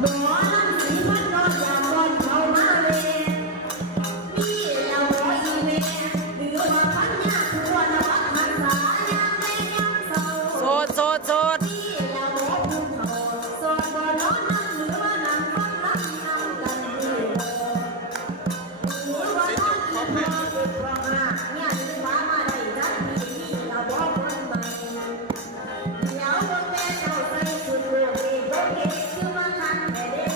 หมอลำสีพันนอนอยากบอนเขามาเลยมีแล้วหมออีเมหรือว่าพันยาควรระวังหันษายามแม่ยามเศร้าโสดมีแล้วหมอภูมิเขาโสดบ่นอนนั่งหรือว่านั่งฟังลำนำกันดีหรือว่านอนกินนอนติดร้องหาเนี่ยสิฟ้ามาได้จัดมีแล้วหมอคนใหม่เดี๋ยวเบิ่งแม่เจ้าใส่ชุดโลกเอกโลกเอกคือว่าคันแต่เด้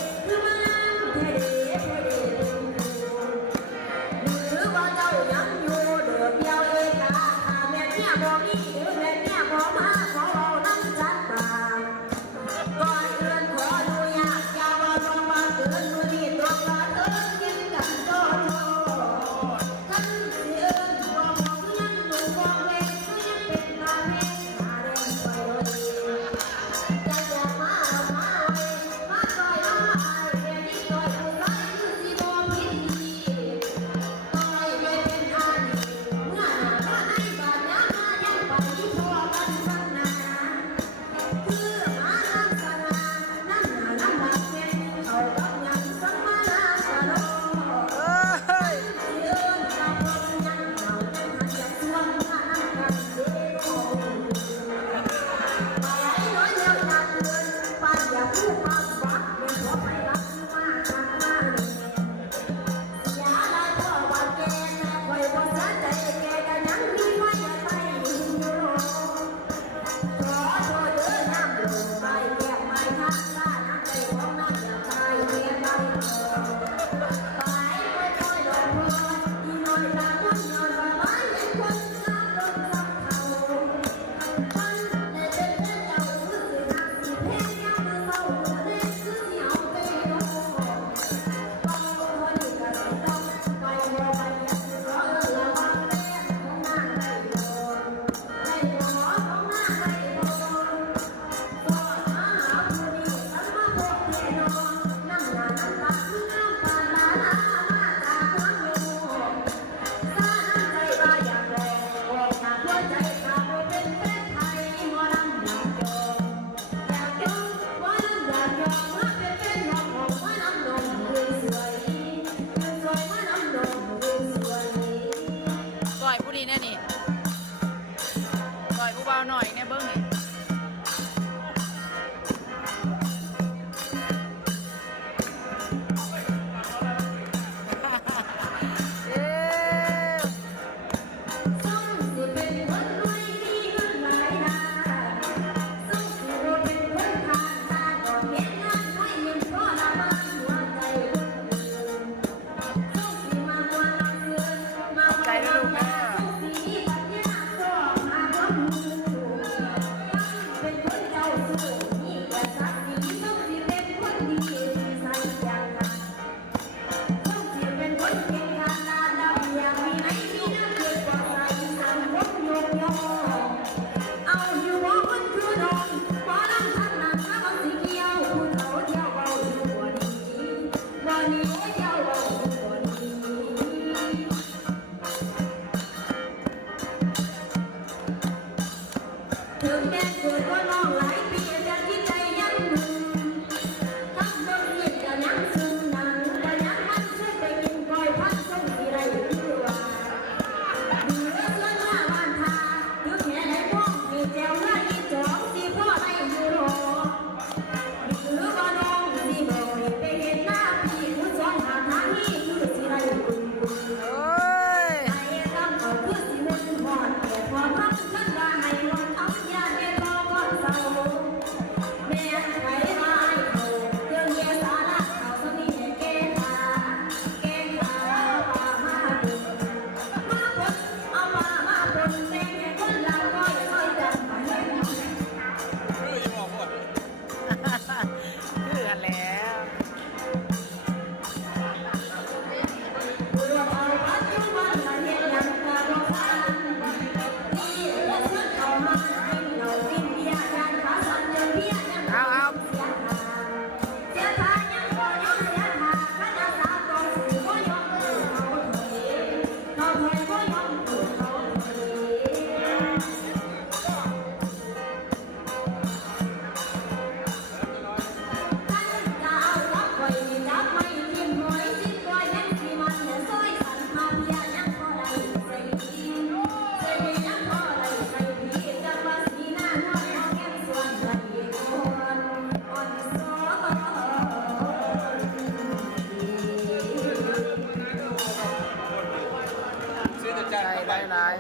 ได้หลาย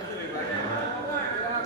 เ